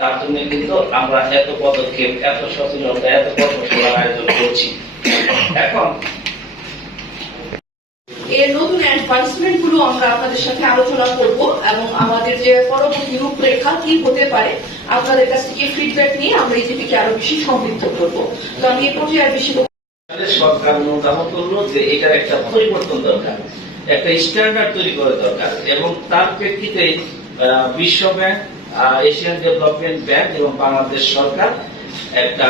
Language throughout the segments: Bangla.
তার জন্য কিন্তু আমরা এত পদক্ষেপ এত সচেতনতা এত কর্মশালার আয়োজন করছি। এখন এর নতুন অ্যাডভান্সমেন্টগুলো আমরা আপনাদের সাথে আলোচনা করব এবং আমাদের যে পরবর্তী রূপরেখা কি হতে পারে আপনাদের কাছ থেকে ফিডব্যাক নিয়ে আমরা ইজিপিকে আরও বেশি সমৃদ্ধ করব। তো আমি এই পর্যায়ে আর বেশি সরকার অনুধাবন করল যে এটার একটা পরিবর্তন দরকার একটা স্ট্যান্ডার্ড তৈরি করা দরকার এবং তার প্রেক্ষিতে বিশ্ব ব্যাংক এশিয়ান ডেভেলপমেন্ট ব্যাংক এবং বাংলাদেশ সরকার একটা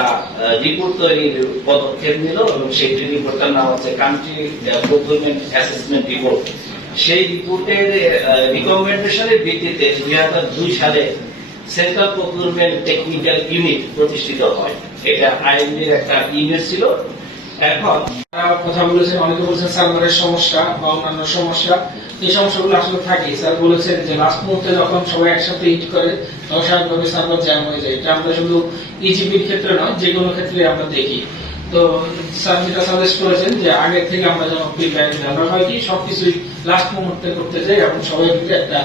রিপোর্ট তৈরির পদক্ষেপ নিল এবং সেই রিপোর্টটার নাম হচ্ছে কান্ট্রি প্রকুরমেন্ট অ্যাসেসমেন্ট রিপোর্ট সেই রিপোর্টের রিকমেন্ডেশনের ভিত্তিতে দুই হাজার দুই সালে সেন্ট্রাল প্রকুরমেন্ট টেকনিক্যাল ইউনিট প্রতিষ্ঠিত হয়। এটা আইএনডির একটা ইউনিট ছিল। এখন কথা বলেছেন, অনেকে বলছেন সার্ভারের সমস্যা বা অন্যান্য সমস্যা। এই সমস্যাগুলো আসলে থাকে। স্যার বলেছেন যে লাস্ট মুহূর্তে যখন সবাই একসাথে হিট করে, তখন স্বাভাবিকভাবে সার্ভার জ্যাম হয়ে যায়। এটা আমরা শুধু ইজিপির ক্ষেত্রে নয়, যে কোনো ক্ষেত্রে আমরা দেখি। তো স্যার যেটা সাজেস্ট করেছেন যে আগে থেকে আমরা যেন ফিডব্যাক আমরা হয় কি সবকিছুই লাস্ট মুহূর্তে করতে যাই এবং সবাই মিলে একটা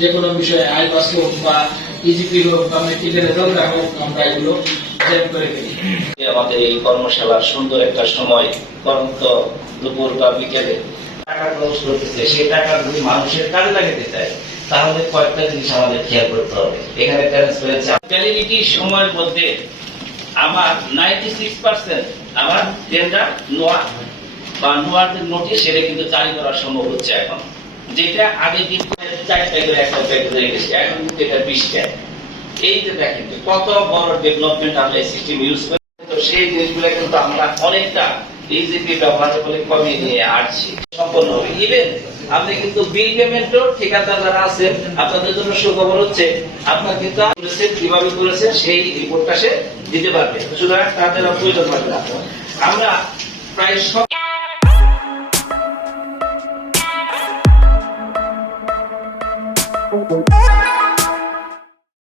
যে কোনো বিষয়ে আই বাস হোক বা ইজিপি হোক বা মেট্রিকের রেজাল্ট হোক, আমরা এগুলো ফেলি। আমাদের এই কর্মশালার সুন্দর একটা সময় কর্মত দুপুর বা বিকেলে টাকা খরচ করতেছে, সেই টাকা যদি মানুষের কাজে লাগাতে চায়, তাহলে কয়েকটা জিনিস আমাদের খেয়াল করতে হবে। এখানে ট্রান্সপারেন্সি ভ্যালিডিটি সময়ের মধ্যে আমার নাইনটি সিক্স পার্সেন্ট আমার টেন্ডার নোয়া বা নোয়ার নোটিশ সেটা কিন্তু জারি করা সম্ভব হচ্ছে এখন। যেটা আগে দিন চারটা করে একটা প্যাকেজ হয়ে গেছে। এখন কিন্তু এটা বিশটা এই যে দেখেন কত বড় ডেভেলপমেন্ট আমরা সিস্টেম ইউজ করি, তো সেই জিনিসগুলো কিন্তু আমরা অনেকটা ইজিপি ব্যবহার করে কমিয়ে নিয়ে আসছি সম্পন্ন হবে ইভেন আপনি কিন্তু বিল পেমেন্টও ঠিকাদার আছেন আপনাদের জন্য সুখবর হচ্ছে, আপনার কিন্তু কীভাবে করেছেন সেই রিপোর্টটা সে দিতে পারবে। সুতরাং তাদের প্রয়োজন হবে না। আমরা প্রায় সব